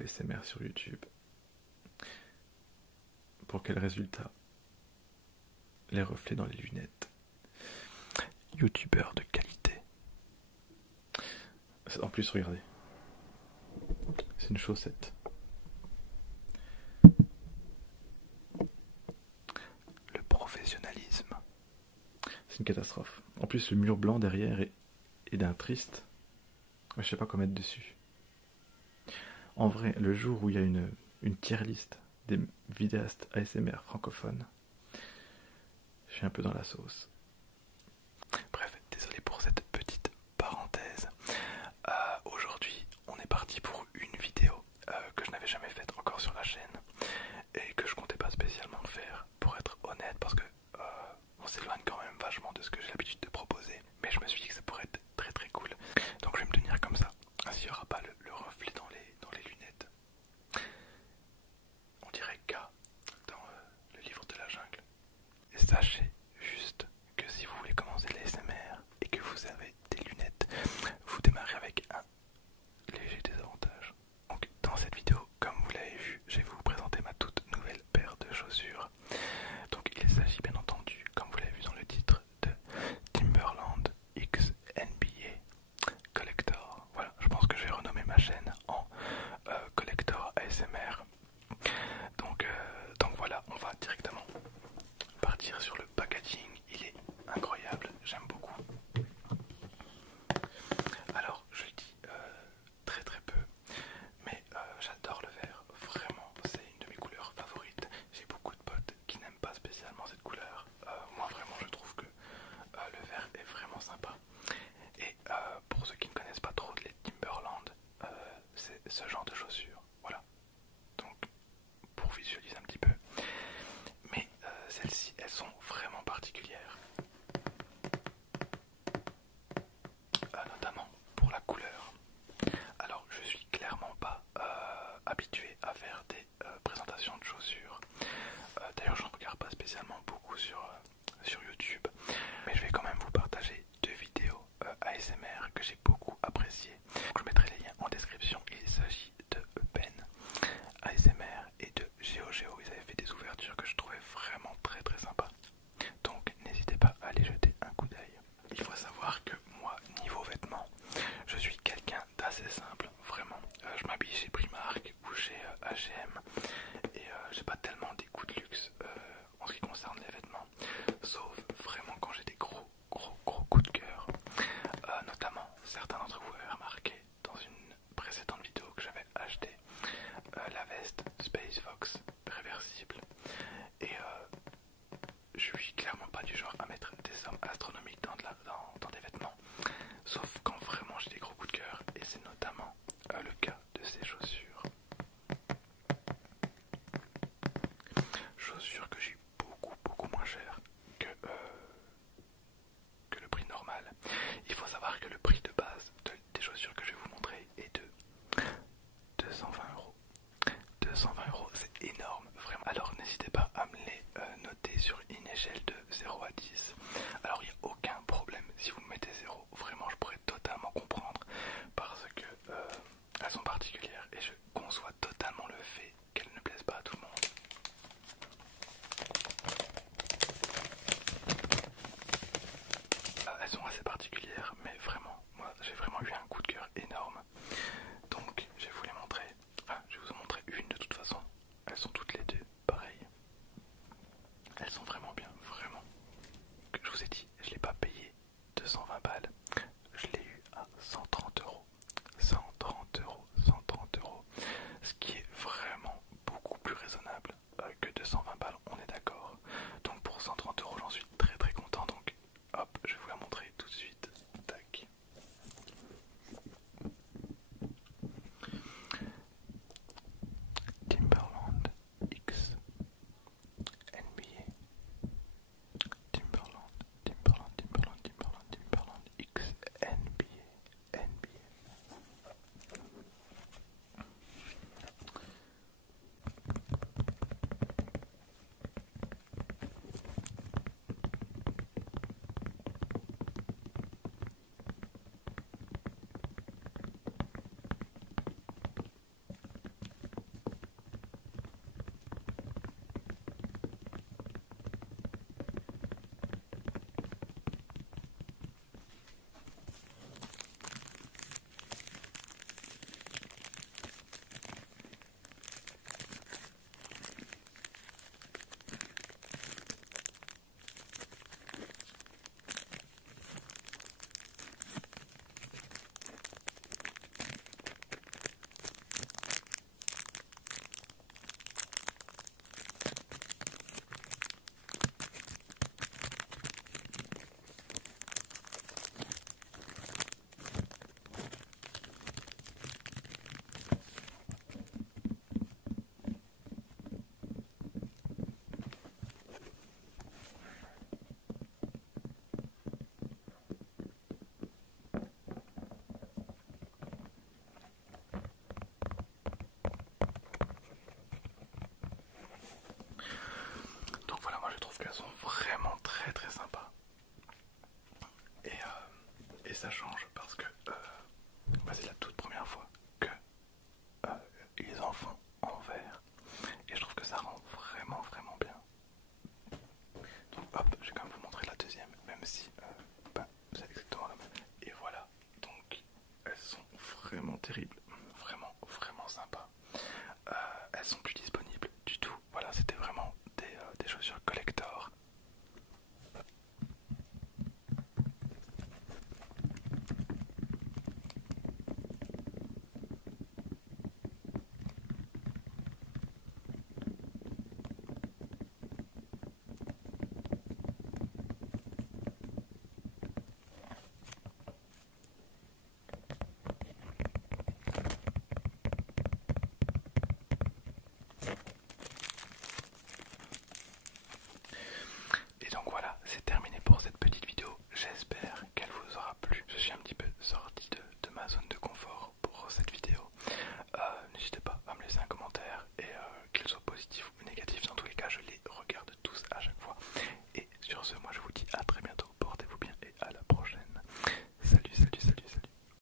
ASMR sur YouTube. Pour quel résultat? Les reflets dans les lunettes. Youtubeur de qualité. En plus, regardez. C'est une chaussette. Le professionnalisme. C'est une catastrophe. En plus, le mur blanc derrière est d'un triste. Je sais pas quoi mettre dessus. En vrai, le jour où il y a une tier list des vidéastes ASMR francophones, je suis un peu dans la sauce. Bref, désolé pour cette petite parenthèse. Aujourd'hui, on est parti pour une vidéo que je n'avais jamais faite encore sur la chaîne et que je comptais pas spécialement faire, pour être honnête, parce que on s'éloigne quand même vachement de ce que j'ai l'habitude de proposer, mais je me suis dit que ça pourrait être très très cool. Donc je vais me tenir comme ça, s'il n'y aura pas le reflet dans les lunettes. On dirait K dans le livre de la jungle. Et sachez juste que si vous voulez commencer l'ASMR et que vous avez des lunettes, vous démarrez avec un léger désavantage. Donc dans cette vidéo, comme vous l'avez vu, je vais vous présenter ma toute nouvelle paire de chaussures. Donc il s'agit bien entendu, comme vous l'avez vu dans le titre, de Timberland X NBA Collector. Voilà, je pense que je vais renommer ma chaîne en Collector ASMR. Donc voilà, on va directement partir sur le packaging. Il est incroyable, j'aime beaucoup. Alors je le dis très très peu, mais j'adore le vert, vraiment, c'est une de mes couleurs favorites. J'ai beaucoup de potes qui n'aiment pas spécialement cette couleur. Moi vraiment je trouve que le vert est vraiment sympa. Et pour ceux qui ne connaissent pas trop les Timberland, c'est ce genre de chaussures, voilà. Donc pour visualiser un petit peu. Mais celles-ci, elles sont vraiment particulières. Notamment pour la couleur. Alors je suis clairement pas habitué à faire des présentations de chaussures. D'ailleurs je ne regarde pas spécialement beaucoup sur YouTube. Mais je vais quand même vous partager deux vidéos ASMR que j'ai beaucoup appréciées. Je mettrai les liens en description. Il s'agit de Ben ASMR et de GeoGeo. Ils avaient fait des ouvertures que je trouvais vraiment très très sympas. Donc n'hésitez pas à aller jeter un coup d'œil. Il faut savoir que moi, niveau vêtements, je suis quelqu'un d'assez simple, vraiment. Je m'habille chez Primark ou chez H&M et j'ai pas tellement des goûts de luxe en ce qui concerne les vêtements, sauf vraiment quand j'ai des gros coups de cœur. Notamment, certains d'entre vous avaient remarqué dans une précédente vidéo que j'avais acheté la veste Space Fox réversible. Et je suis clairement pas du genre à mettre des sommes astronomiques dans des vêtements, sauf quand vraiment j'ai des gros coups de cœur, et c'est notamment le cas de ces chaussures. Chaussures que j'ai beaucoup moins chères que le prix normal. Il faut savoir que le prix de base des chaussures que je vais vous montrer est de 220 euros. 220 euros, c'est énorme, vraiment. Alors n'hésitez pas à me les noter sur une échelle de 0 à 10. Alors il n'y a aucun problème si vous me mettez